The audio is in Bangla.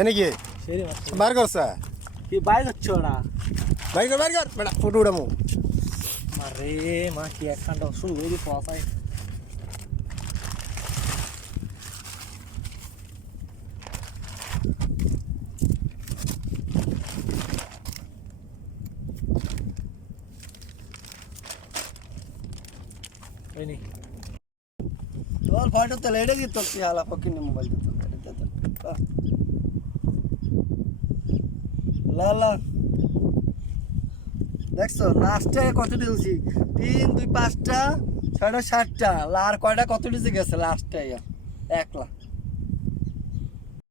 এনে কি সেরি মাছ বার করছা কি বাইর হচ্ছে ওরা বার কর বেটা ফটো উড়ামু মারে মা কি একখানটা শুরু হয়ে পৌঁছায় এই তোর ফটো তো লেডে দিত কি হালা পকিনি মোবাইল দিত লা লা দেখছো লাস্টে কত দিলছি 3 2 5টা 6টা 7টা আর কয়টা কত দিছে গেছে লাস্টে 1 লাখ